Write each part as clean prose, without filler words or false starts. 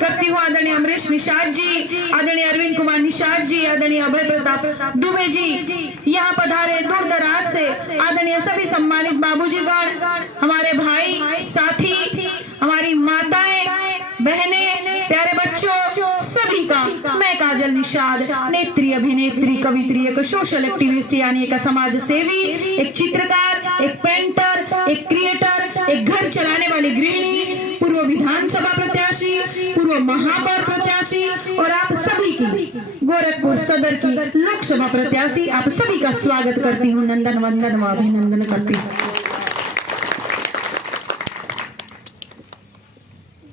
करती हूँ आदरणीय अमरीश निषाद जी, आदरणीय अरविंद कुमार निषाद जी, आदरणीय अभय प्रताप दुबे जी यहाँ पधारे दूर दराज से, आदरणीय सभी सम्मानित बाबूजीगण, हमारे भाई साथी, हमारी माताएं बहनें, प्यारे बच्चों, सभी का मैं काजल निषाद, नेत्री, अभिनेत्री, कवित्री, एक सोशल एक्टिविस्ट यानी एक समाज सेवी, एक चित्रकार, एक पेंटर, एक क्रिएटर, एक घर चलाने वाली गृहिणी, पूर्व विधानसभा प्रत्याशी, पूर्व महापौर प्रत्याशी और आप सभी की गोरखपुर सदर की लोकसभा प्रत्याशी, आप सभी का स्वागत करती हूँ, नंदन वंदन व अभिनंदन करती हूँ।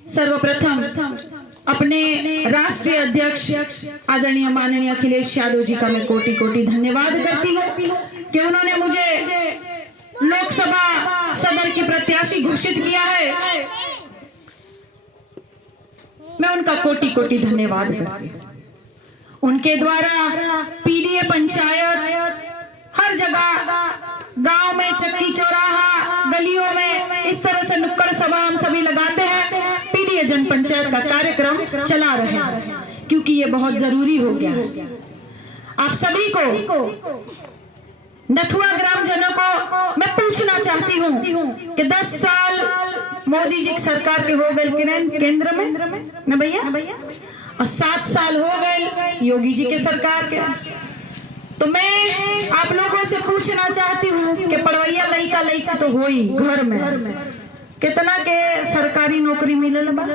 सर्वप्रथम अपने राष्ट्रीय अध्यक्ष आदरणीय माननीय अखिलेश यादव जी का मैं कोटि कोटि धन्यवाद करती हूँ कि उन्होंने मुझे लोकसभा सदर की प्रत्याशी घोषित किया है। मैं उनका कोटि कोटि धन्यवाद करती हूँ। उनके द्वारा पीडीए पंचायत हर जगह, गांव में, चक्की चौराहा, गलियों में इस तरह से नुक्कड़ सभा हम सभी लगाते हैं। पीडीए जन पंचायत का कार्यक्रम चला रहे हैं क्योंकि ये बहुत जरूरी हो गया है। आप सभी को, नथुआ ग्रामजनों को मैं पूछना चाहती हूँ कि 10 साल मोदी जी की सरकार के हो गए केंद्र में न भैया, और 7 साल हो गए योगी जी के सरकार के। तो मैं आप लोगों से पूछना चाहती हूँ कि पढ़वैया लइका लइका तो होई घर में, कितना के सरकारी नौकरी मिलल बा?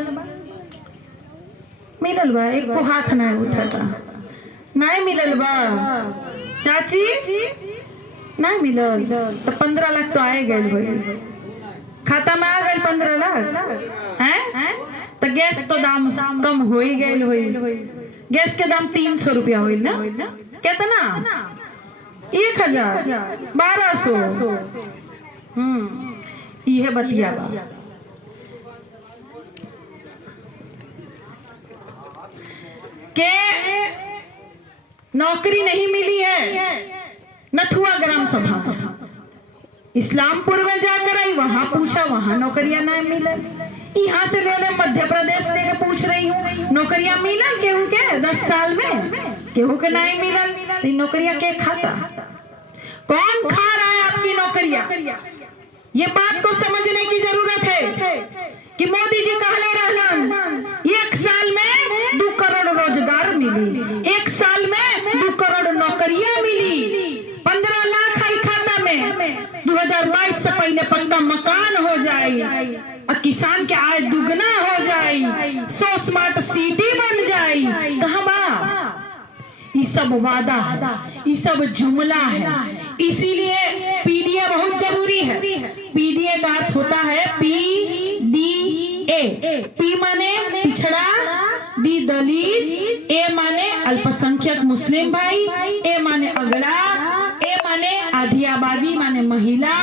मिलल बा? एक को हाथ नहीं उठाता, नहीं मिलल बा चाची, नहीं मिलल तो 15 लाख तो आए गए होई, खाता में आ गए 15 लाख हैं। तो गैस तो दाम कम हो ही गए होई, गैस के दाम 300 रुपया हुई ना, कितना 1000 1200 यह बतिया बा। के नौकरी नहीं मिली है नथुआ ग्राम सभा, इस्लामपुर में जाकर आई, वहां पूछा, वहां नौकरियां नहीं मिले। यहाँ से ले मध्य प्रदेश से पूछ रही हूँ, नौकरियां मिलल केहू के 10 साल में, केहू के नहीं मिलल। तो नौकरियां के खाता? कौन खा रहा है आपकी नौकरियां? ये बात को समझने की जरूरत है कि मोदी जी कहले रहलन 1 साल में 2 करोड़ रोजगार मिली, 1 साल में 2 करोड़ नौकरियां मिली, 15 लाख आई खाता में, 2022 से पहले पक्का मकान हो जाए, किसान के आय दुगना हो जाए, 100 स्मार्ट सिटी बन जाए। कहाँ बा? ये सब वादा है, ये सब जुमला है। इसीलिए पीडीए बहुत जरूरी है। पीडीए का अर्थ होता है PDA, पी माने पिछड़ा, डी दलित, ए माने अल्पसंख्यक मुस्लिम भाई, ए माने अगड़ा, ए माने आधी आबादी माने महिला,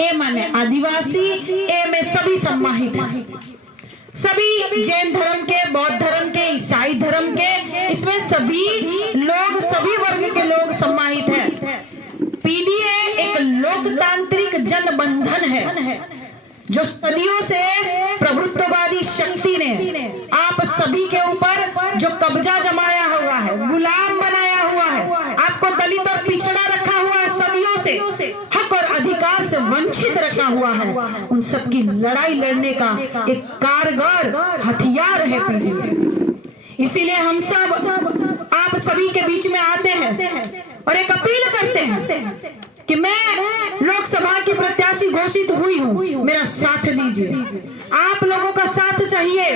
ए माने आदिवासी, ए में सभी सम्मानित है, सभी जैन धर्म के, बौद्ध धर्म के, ईसाई धर्म के, इसमें सभी लोग, सभी वर्ग के लोग सम्मानित हैं। पीडीए एक लोकतांत्रिक जनबंधन है जो सदियों से प्रभुत्ववादी शक्ति ने आप सभी के ऊपर जो कब्जा जमाया हुआ है, गुलाम बनाया हुआ है, आपको दलित और पिछड़ा रखा हुआ है, सदियों से हक और अधिकार से वंचित रखा हुआ है, उन सब की लड़ाई लड़ने का एक कारगर हथियार है पीडीए। इसीलिए हम सब आप सभी के बीच में आते हैं और एक अपील करते हैं कि मैं लोकसभा की प्रत्याशी घोषित हुई हूँ, मेरा साथ दीजिए। आप लोगों का साथ चाहिए।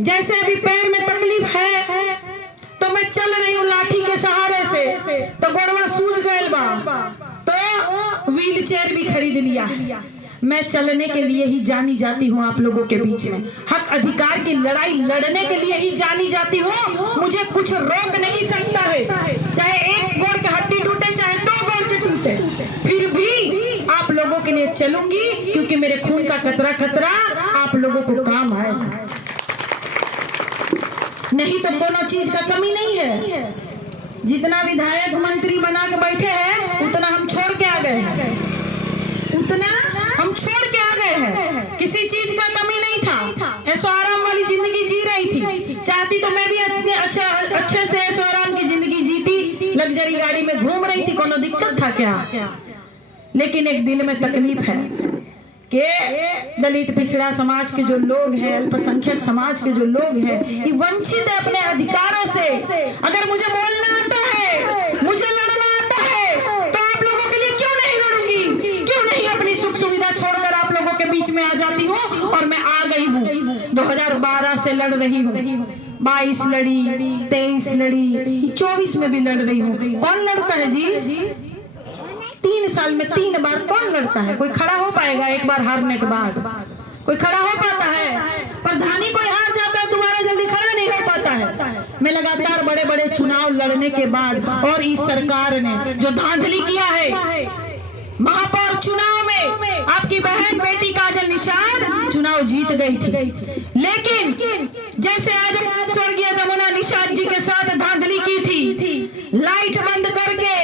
जैसे अभी पैर में तकलीफ है तो मैं चल रही हूँ लाठी के सहारे से, तो गोड़वा सूज गए बा, तो व्हील चेयर भी खरीद लिया है। मैं चलने के लिए ही जानी जाती हूँ आप लोगों के बीच में, हक अधिकार की लड़ाई लड़ने के लिए ही जानी जाती हूँ। मुझे कुछ रोक नहीं सकता है, चाहे एक गोड़ की हड्डी टूटे, चाहे 2 गोड़ की टूटे, फिर भी आप लोगों के लिए चलूंगी, क्योंकि मेरे खून का कतरा कतरा आप लोगों को काम आएगा। नहीं तो कोनो चीज का कमी नहीं है। जितना विधायक मंत्री बना के बैठे हैं उतना हम छोड़ के आ गए हैं, उतना हम छोड़ के आ गए हैं। किसी चीज का कमी नहीं था, ऐसो आराम वाली जिंदगी जी रहे गई थी। चाहती तो मैं भी अच्छे से ऐशो आराम की जिंदगी जीती, लग्जरी गाड़ी में घूम रही थी, कोनो दिक्कत था क्या? लेकिन एक दिल में तकलीफ है कि दलित पिछड़ा समाज के जो लोग हैं, अल्पसंख्यक समाज के जो लोग हैं, ये वंचित है अपने अधिकारों से। अगर मुझे बोलना आता है, मुझे लड़ना आता है, तो आप लोगों के लिए क्यों नहीं लड़ूंगी? क्यों नहीं अपनी सुख सुविधा छोड़कर आप लोगों के बीच में आ जाती हूँ? और मैं आ गई हूँ, 2012 से लड़ रही हूँ, 22 लड़ी, 23 लड़ी, 24 में भी लड़ रही हूँ। कौन लड़ता है जी? 3 साल में 3 बार कौन लड़ता है? कोई खड़ा हो पाएगा एक बार हारने के बाद? कोई खड़ा हो पाता है? प्रधानी कोई हार जाता है दोबारा जल्दी खड़ा नहीं हो पाता है। मैं लगातार बड़े बड़े चुनाव लड़ने के बाद, और इस सरकार ने जो धांधली किया है, महापौर चुनाव में आपकी बहन बेटी काजल निषाद चुनाव जीत गई थी, लेकिन जैसे आज स्वर्गीय जमुना निषाद जी के साथ धांधली की थी, लाइट बंद करके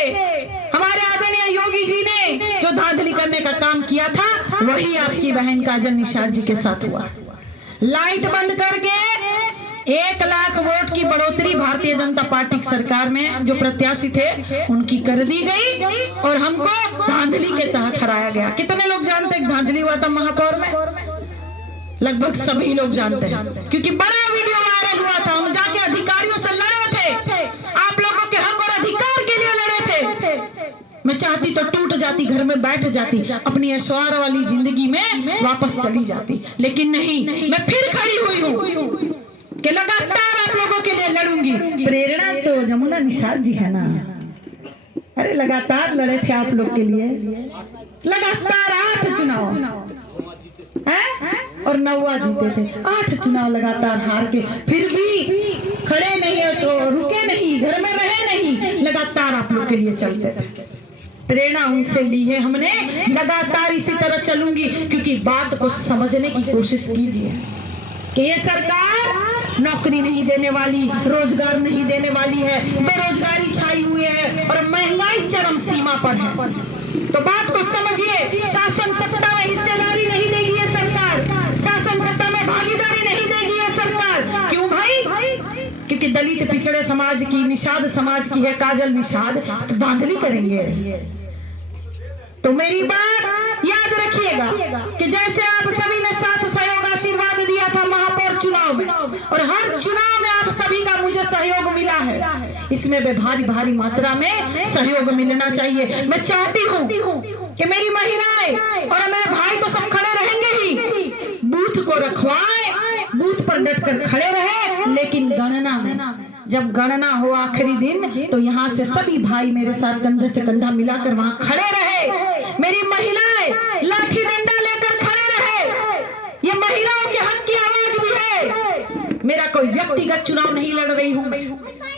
हमारे आदरणीय योगी जी ने जो धांधली करने का काम किया था, वही आपकी बहन काजल निषाद जी के साथ हुआ। लाइट बंद करके 1 लाख वोट की बढ़ोतरी भारतीय जनता पार्टी की सरकार में जो प्रत्याशी थे उनकी कर दी गई, और हमको धांधली के तहत हराया गया। कितने लोग जानते हैं धांधली हुआ था महापौर में? लगभग सभी लोग जानते हैं, क्योंकि बड़ा वीडियो वायरल हुआ था। हम जाके अधिकारियों से लड़े थे, आप लोगों के हक और अधिकार के लिए लड़े थे। मैं चाहती तो टूट जाती, घर में बैठ जाती, अपनी ऐश्वर्य वाली जिंदगी में वापस चली जाती, लेकिन नहीं, मैं फिर खड़ी हुई हूँ कि लगातार आप लोगों के लिए लड़ूंगी। प्रेरणा तो जमुना निषाद जी है ना? अरे लगातार लड़े थे आप लोग के लिए, लगातार 8 चुनाव है और 9वां जीते थे। 8 चुनाव लगातार हार के फिर भी खड़े नहीं हो, तो रुके नहीं, घर में रहे नहीं, लगातार आप लोग के लिए चलते थे। प्रेरणा उनसे ली है हमने, लगातार इसी तरह चलूंगी, क्योंकि बात को समझने की कोशिश कीजिए कि ये सरकार नौकरी नहीं देने वाली, रोजगार नहीं देने वाली है, बेरोजगारी छाई हुई है और महंगाई चरम सीमा पर है। तो बात को समझिए, शासन सत्ता में हिस्सेदारी नहीं देगी ये सरकार, शासन सत्ता में भागीदारी नहीं देगी ये सरकार। क्यों भाई? क्योंकि दलित पिछड़े समाज की, निषाद समाज की है काजल निषाद, धांधली करेंगे। तो मेरी बात याद रखिएगा कि जैसे आप सभी ने साथ सहयोग आशीर्वाद दिया था महापौर चुनाव में, और हर चुनाव में आप सभी का मुझे सहयोग मिला है, इसमें भी भारी भारी मात्रा में सहयोग मिलना चाहिए। मैं चाहती हूँ कि मेरी महिलाएं और मेरे भाई तो सब खड़े रहेंगे ही, बूथ को रखवाएं, बूथ पर डटकर खड़े रहे, लेकिन गणना में जब गणना हो आखिरी दिन, तो यहाँ से सभी भाई मेरे साथ कंधे से कंधा मिलाकर वहां खड़े रहे। मेरी महिलाएं लाठी डंडा लेकर खड़े रहे, ये महिलाओं के हक की आवाज भी है। मेरा कोई व्यक्तिगत चुनाव नहीं लड़ रही हूँ,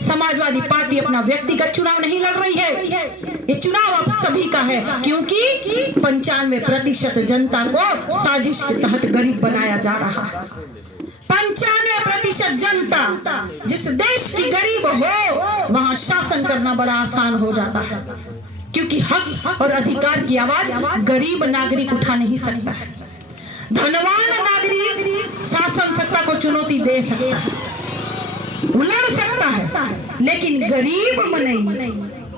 समाजवादी पार्टी अपना व्यक्तिगत चुनाव नहीं लड़ रही है, ये चुनाव आप सभी का है, क्योंकि 95% जनता को साजिश के तहत गरीब बनाया जा रहा है। 95% जनता, जिस देश की गरीब हो वहां शासन करना बड़ा आसान हो जाता है, क्योंकि हक और अधिकार की आवाज गरीब नागरिक उठा नहीं सकता है। धनवान नागरिक शासन सत्ता को चुनौती दे सकता है, लड़ सकता है, लेकिन गरीब नहीं,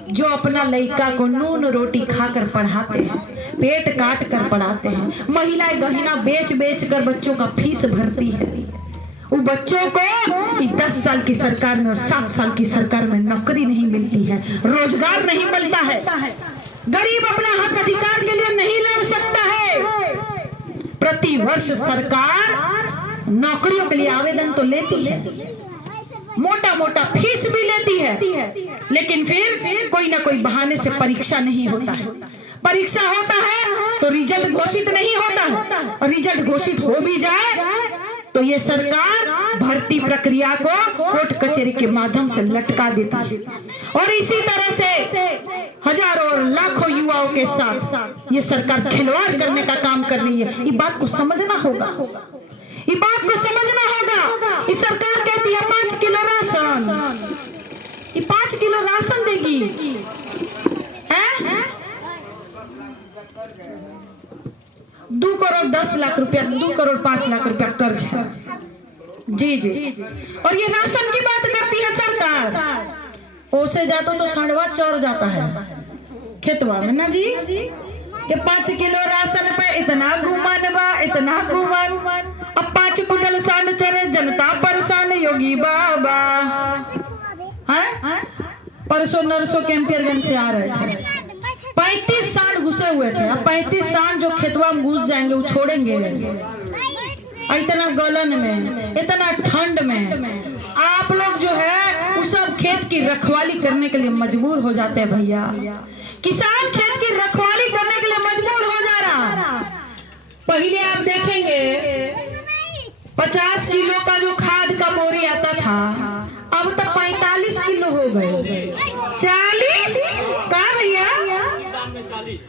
जो अपना लड़का को नून रोटी खाकर पढ़ाते हैं, पेट काट कर पढ़ाते हैं, महिलाएं गहना बेच बेच कर बच्चों का फीस भरती है, वो बच्चों को 10 साल की सरकार में और 7 साल की सरकार में नौकरी नहीं मिलती है, रोजगार नहीं मिलता है। गरीब अपना हक अधिकार के लिए नहीं लड़ सकता है। प्रति वर्ष सरकार नौकरियों के लिए आवेदन तो लेती है, मोटा मोटा फीस भी लेती है, लेकिन फिर कोई ना कोई बहाने से परीक्षा नहीं होता है। परीक्षा होता है तो रिजल्ट घोषित नहीं होता है, और रिजल्ट घोषित हो भी जाए तो ये सरकार भर्ती प्रक्रिया को कोर्ट कचहरी के माध्यम से लटका देती है। और इसी तरह से हजारों और लाखों युवाओं के साथ ये सरकार खिलवाड़ करने का काम कर रही है। ये बात को समझना होगा, ये बात को समझना होगा। इस सरकार कहती है 5 किलो राशन, ये 5 किलो राशन देगी, है 2 करोड़ 10 लाख रुपया, 2 करोड़ 5 लाख रुपया कर्ज है। जी जी। और ये राशन की बात करती है सरकार, ओसे जाता तो सड़वा चढ़ जाता है खेतवा में ना जी, कि 5 किलो राशन पे इतना गुमान बा, इतना गुमान। अब 5 कुंटल सान चरे, जनता परेशान, योगी बाबा। परसों नरसों कैंपियरगंज से आ रहे थे, 35 सांड घुसे हुए थे। अब 35 सांड जो खेतवा में घुस जाएंगे वो छोड़ेंगे? इतना गलन में, इतना ठंड में आप लोग जो है वो सब खेत की रखवाली करने के लिए मजबूर हो जाते हैं भैया। किसान खेत की रखवाली करने के लिए मजबूर हो जा रहा। पहले आप देखेंगे 50 किलो का जो खाद का बोरी आता था, अब तो 45 किलो हो गए। 40 का भैया,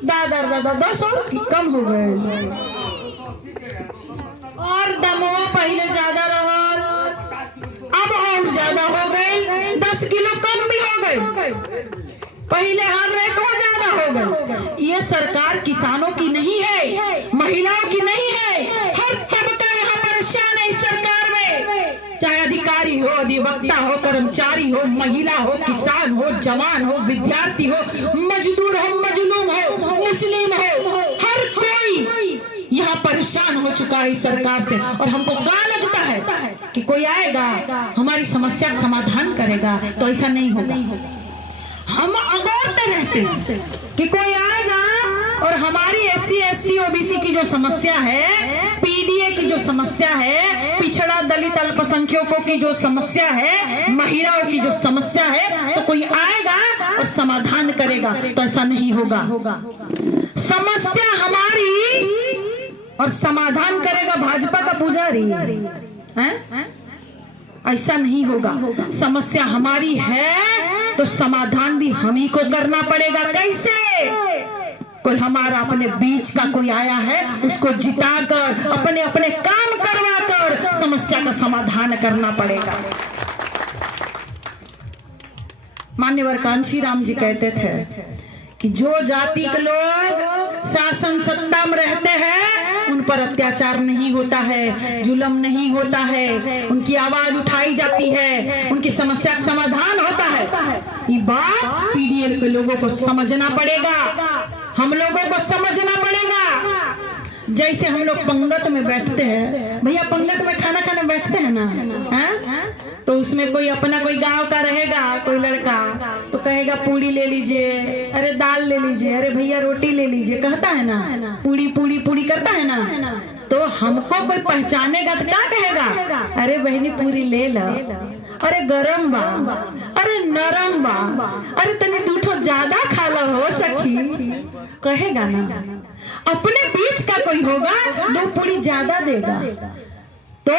दादा 10 और कम हो गए। और दमवा पहले ज्यादा रहल, अब और ज्यादा हो गए। 10 किलो कम भी हो गए, पहले हर रेट में ज्यादा हो गए। ये सरकार किसानों की नहीं है, महिलाओं की नहीं है, हर तबका यहाँ परेशान है इस सरकार में। चाहे अधिकारी हो, अधिवक्ता हो, कर्मचारी हो, महिला हो, किसान हो, जवान हो, विद्यार्थी हो, मजदूर हो, मजलूम हो, मुस्लिम हो, हर कोई यहाँ परेशान हो चुका है इस सरकार से। और हमको क्या लगता है कि कोई आएगा हमारी समस्या का समाधान करेगा? तो ऐसा नहीं होगा। हम अगौरते रहते हैं कि कोई आएगा और हमारी SC ST OBC की जो समस्या है, PDA की जो समस्या है, पिछड़ा दलित अल्पसंख्यकों की जो समस्या है, महिलाओं की जो समस्या है, तो कोई आएगा और समाधान करेगा? तो ऐसा नहीं होगा। समस्या हमारी और समाधान करेगा भाजपा का पुजारी है? ऐसा नहीं होगा। समस्या हमारी है तो समाधान भी हम ही को करना पड़ेगा। कैसे? कोई हमारा अपने बीच का कोई आया है, उसको जिताकर अपने अपने काम करवाकर समस्या का समाधान करना पड़ेगा। मान्यवर कांशीराम जी कहते थे कि जो जाति के लोग शासन सत्ता में रहते हैं उन पर अत्याचार नहीं होता है, जुल्म नहीं होता है, उनकी आवाज उठाई जाती है, उनकी समस्या का समाधान होता है। ये बात PDL के लोगों को समझना पड़ेगा, हम लोगों को समझना पड़ेगा। जैसे हम लोग पंगत में बैठते हैं भैया, पंगत में खाना खाने बैठते हैं ना, तो उसमें कोई अपना कोई गांव का रहेगा, कोई लड़का तो कहेगा पूड़ी ले लीजिए, अरे दाल ले लीजिए, अरे भैया रोटी ले लीजिए, कहता है ना, पूड़ी पूड़ी पूड़ी करता है ना। तो हमको कोई पहचानेगा तो क्या कहेगा? अरे बहनी पूरी ले लो, अरे गरम बा, अरे नरम बा, अरे तनी दूठो ज्यादा खा लो हो सखी, कहेगा ना। अपने बीच का कोई होगा 2 पूरी ज्यादा देगा। तो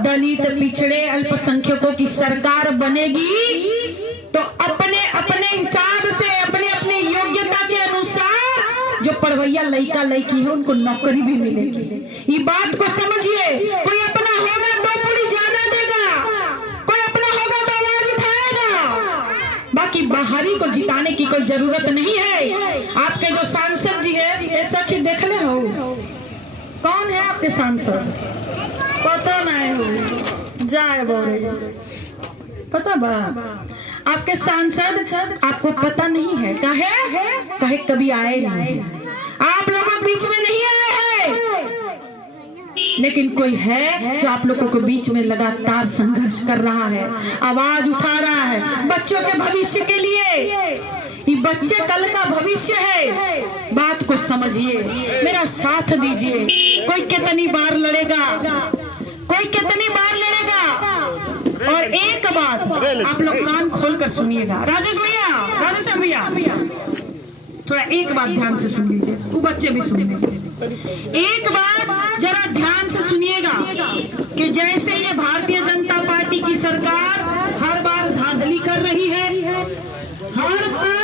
दलित पिछड़े अल्पसंख्यकों की सरकार बनेगी तो अपने अपने हिसाब से, अपने अपने योग्यता के अनुसार जो पढ़वैया लड़का लड़की है उनको नौकरी भी मिलेगी। ये बात को समझिए। कोई अपना होगा 2 पूरी ज्यादा देगा, कोई अपना होगा तो आवाज उठाएगा। बाकी बाहरी को जिताने की कोई जरूरत नहीं है। आपके जो सांसद जी है, ऐसा कि देख ले हो कौन है आपके सांसद? पता नहीं हो जाए बोले, पता बा आपके सांसद आपको पता नहीं है, कहे कभी आए नहीं, आप लोगों के बीच में नहीं आए हैं, लेकिन कोई है जो आप लोगों के बीच में लगातार संघर्ष कर रहा है, आवाज उठा रहा है बच्चों के भविष्य के लिए। ये बच्चे कल का भविष्य है, बात को समझिए, मेरा साथ दीजिए। कोई कितनी बार लड़ेगा, कोई कितनी बार लड़ेगा। और एक बात आप लोग कान खोल कर सुनिएगा, राजेश भैया थोड़ा एक बात ध्यान से सुन लीजिए, वो बच्चे भी सुन लीजिए। एक बात जरा ध्यान से सुनिएगा कि जैसे ये भारतीय जनता पार्टी की सरकार हर बार धांधली कर रही है, हर बार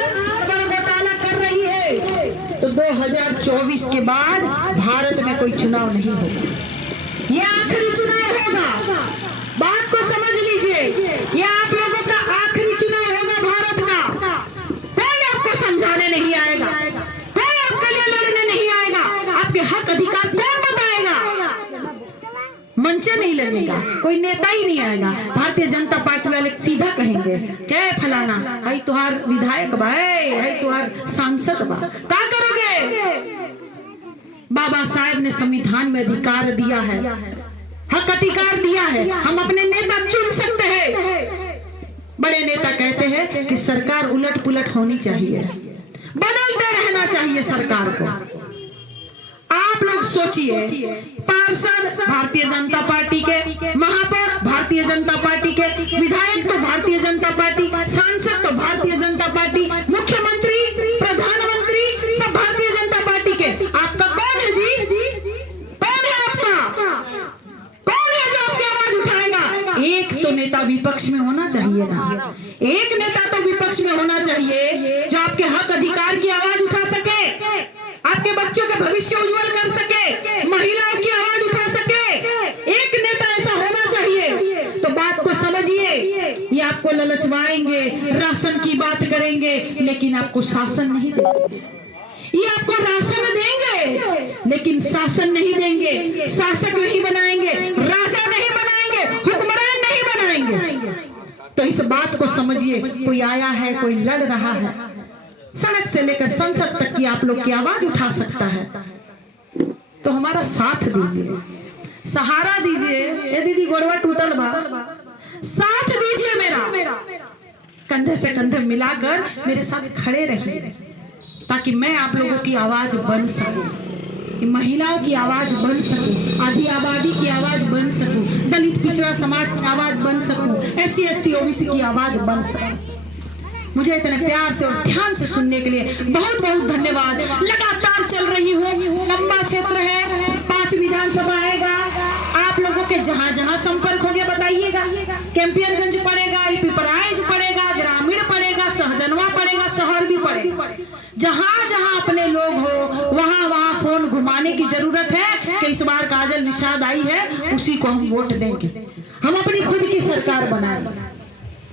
घोटाला कर रही है, तो 2024 के बाद भारत में कोई चुनाव नहीं होगा। ये आखिरी चुनाव होगा, बात को समझ लीजिए। ये आप लोगों का आखिरी चुनाव होगा भारत का। कोई आपको समझाने नहीं आएगा, कोई आपके लिए लड़ने नहीं आएगा, आपके हक अधिकार कौन बताएगा? मंच नहीं लगेगा। कोई नेता ही नहीं आएगा। भारतीय जनता पार्टी वाले सीधा कहेंगे क्या फलाना आई तुहार विधायक बा, आई तुहार सांसद बा, क्या करोगे? बाबा साहेब ने संविधान में अधिकार दिया है, हक अधिकार दिया है, हम अपने नेता चुन सकते हैं। बड़े नेता कहते हैं कि सरकार उलट पुलट होनी चाहिए, बदलते रहना चाहिए सरकार को। आप लोग सोचिए, पार्षद भारतीय जनता पार्टी के, महापौर भारतीय जनता पार्टी के, विधायक तो भारतीय जनता पार्टी, सांसद तो भारतीय जनता पार्टी, मुख्यमंत्री, प्रधानमंत्री सब भारतीय जनता पार्टी के। आपका कौन है जी? कौन है आपका? कौन है जो आपकी आवाज उठाएगा? एक तो नेता विपक्ष में होना चाहिए ना, एक नेता तो विपक्ष में होना चाहिए जो आपके हक अधिकार की आवाज उठा सके, आपके बच्चों के भविष्य उज्जवल कर सके, महिलाओं की आवाज उठा सके। एक नेता ऐसा होना चाहिए। तो बात को समझिए, ये आपको ललचवाएंगे, राशन की बात करेंगे, लेकिन आपको शासन नहीं देंगे। ये आपको राशन देंगे लेकिन शासन नहीं देंगे, शासक नहीं बनाएंगे, राजा नहीं बनाएंगे, हुक्मरान नहीं बनाएंगे। तो इस बात को समझिए, कोई आया है, कोई लड़ रहा है, सड़क से लेकर संसद तक की आप लोग की आवाज उठा सकता है, तो हमारा साथ दीजिए, सहारा दीजिए। ये दीदी गोड़वा टूटल बा, साथ दीजिए मेरा, कंधे से कंधे मिलाकर मेरे साथ खड़े रहिए, ताकि मैं आप लोगों की आवाज बन सकूं, महिलाओं की आवाज बन सकूं, आधी आबादी की आवाज बन सकूं, दलित पिछड़ा समाज की आवाज बन सकूं, SC ST OBC की आवाज बन सकूं। मुझे इतने प्यार से और ध्यान से सुनने के लिए बहुत बहुत धन्यवाद। लगातार चल रही हूँ, लंबा क्षेत्र है, 5 विधानसभा आएगा। आप लोगों के जहाँ जहाँ संपर्क हो गया बताइएगा। कैंपियरगंज पड़ेगा, पिपराइज पड़ेगा, ग्रामीण पड़ेगा, सहजनवा पड़ेगा, शहर भी पड़ेगा। जहाँ जहाँ अपने लोग हो वहाँ वहाँ फोन घुमाने की जरूरत है कि इस बार काजल निषाद आई है, उसी को हम वोट देंगे। हम अपनी खुद की सरकार बनाएंगे,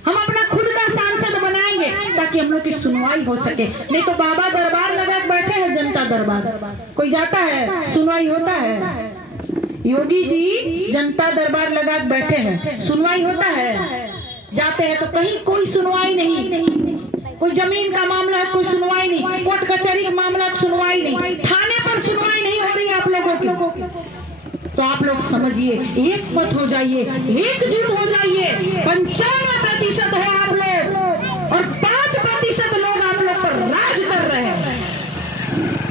हम अपना खुद का सांसद बनाएंगे, ताकि हम लोग की सुनवाई हो सके। नहीं तो बाबा दरबार लगा बैठे हैं, जनता दरबार, कोई जाता है सुनवाई होता है? योगी जी जनता दरबार लगा बैठे हैं, सुनवाई होता है? जाते हैं तो कहीं कोई सुनवाई नहीं, कोई जमीन का मामला है कोई सुनवाई नहीं, कोर्ट कचहरी का मामला सुनवाई नहीं, थाने पर सुनवाई नहीं हो रही आप लोगों की। तो आप लोग समझिए, एक मत हो जाइए, एकजुट हो जाइए। 95% हो आप लोग और 5% लोग आप लोग पर राज कर रहे हैं।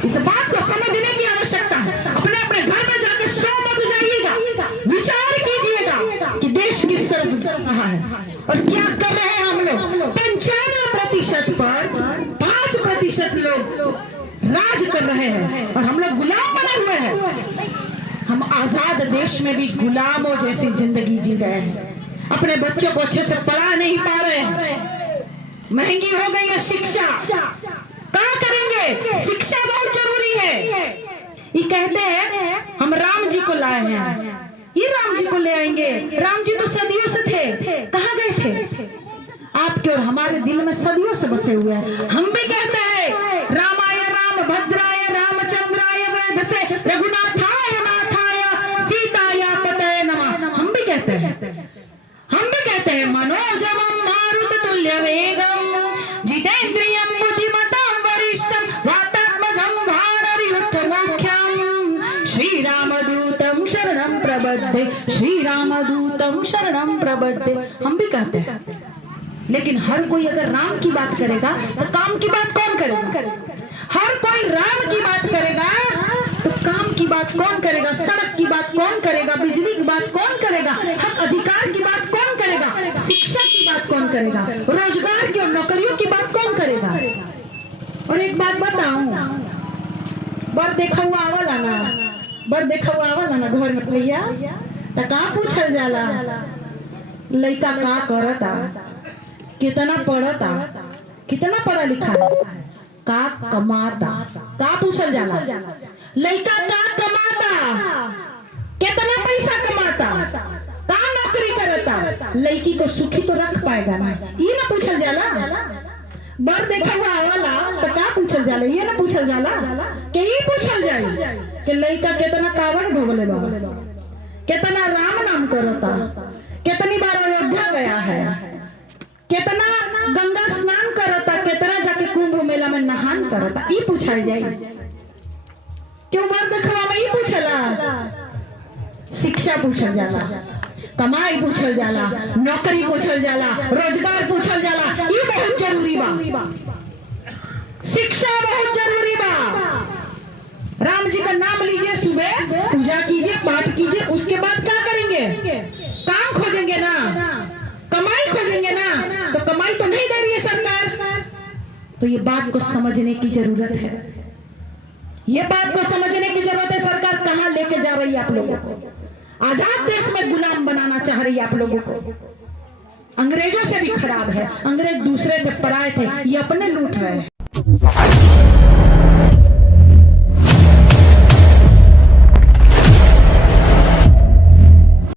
इस बात को समझने की आवश्यकता है। अपने अपने घर में जाके 100 मत जाइएगा, विचार कीजिएगा कि देश किस तरफ चल रहा है और क्या कर रहे हैं हम लोग। 95% पर 5% लोग राज कर रहे हैं और हम लोग गुलाम बने हुए हैं। हम आजाद देश में भी गुलामों जैसी जिंदगी जी रहे हैं, अपने बच्चों को अच्छे से पढ़ा नहीं पा रहे हैं, महंगी हो गई है शिक्षा, क्या करेंगे? शिक्षा बहुत जरूरी है। ये कहते हैं हम राम जी को लाए हैं, ये राम जी को ले आएंगे, राम जी तो सदियों से थे, कहाँ गए थे? आपके और हमारे दिल में सदियों से बसे हुए हैं। हम भी कहते हैं रामाय राम भद्राय रामचंद्राय वेद से रघुनाथाय नाथाय सीताय पतये नमः। हम भी कहते हैं मनोजवम मारुत तुल्य वेगम जितेंद्रियम बुद्धिमतां वरिष्ठम वातात्मजं भारयुद्धमुख्यम श्री रामदूतम शरणं प्रपद्ये, श्री रामदूतम शरणं प्रपद्ये। हम भी कहते हैं, लेकिन हर कोई अगर राम की बात करेगा तो काम की बात कौन करेगा? हर कोई राम की बात करेगा तो काम की बात कौन करेगा? सड़क की बात कौन करेगा? बिजली की बात कौन करेगा? हक अधिकार की बात कौन करेगा? शिक्षा की बात कौन करेगा? रोजगार की और नौकरियों की बात कौन करेगा? और एक बात बताऊं, बर देखा हुआ आवला ना घर में भैया तो का पूछल जाला, लड़का का करता, कितना पढ़ता, कितना पढ़ा लिखा है, का कमाता, का पूछल जाला? लड़का का कमाता, कितना पैसा कमाता, का नौकरी करता, लड़की को सुखी तो रख पाएगा ना, ये ना पूछल जाला। बर देखा हुआ वाला तो का पूछल जाला, ये ना पूछल जाला कि ये पूछल जाए कि लड़का कितना कावड़ ढोबले बा, कितना राम नाम करता, कितनी बार अयोध्या गया है, कितना गंगा स्नान करता, कितना जाके कुंभ मेला में नहान करता, ये पूछा जाए क्यों? बार देखवा में ये पूछला, शिक्षा पूछल जाला, कमाई पूछल जाला, नौकरी पूछल जाला, रोजगार पूछल जाला, ये बहुत जरूरी बा, शिक्षा बहुत जरूरी बा। राम जी का नाम लीजिए, सुबह पूजा कीजिए, पाठ कीजिए, उसके बाद क्या करेंगे? काम खोजेंगे ना, कमाई खोजेंगे ना, तो कमाई तो नहीं दे रही है सरकार। तो ये बात को समझने की जरूरत है, ये बात को समझने की जरूरत है। सरकार कहां लेके जा रही है आप लोगों को? आजाद देश में गुलाम बनाना चाह रही है आप लोगों को। अंग्रेजों से भी खराब है, अंग्रेज दूसरे थे, पराए थे, ये अपने लूट रहे हैं।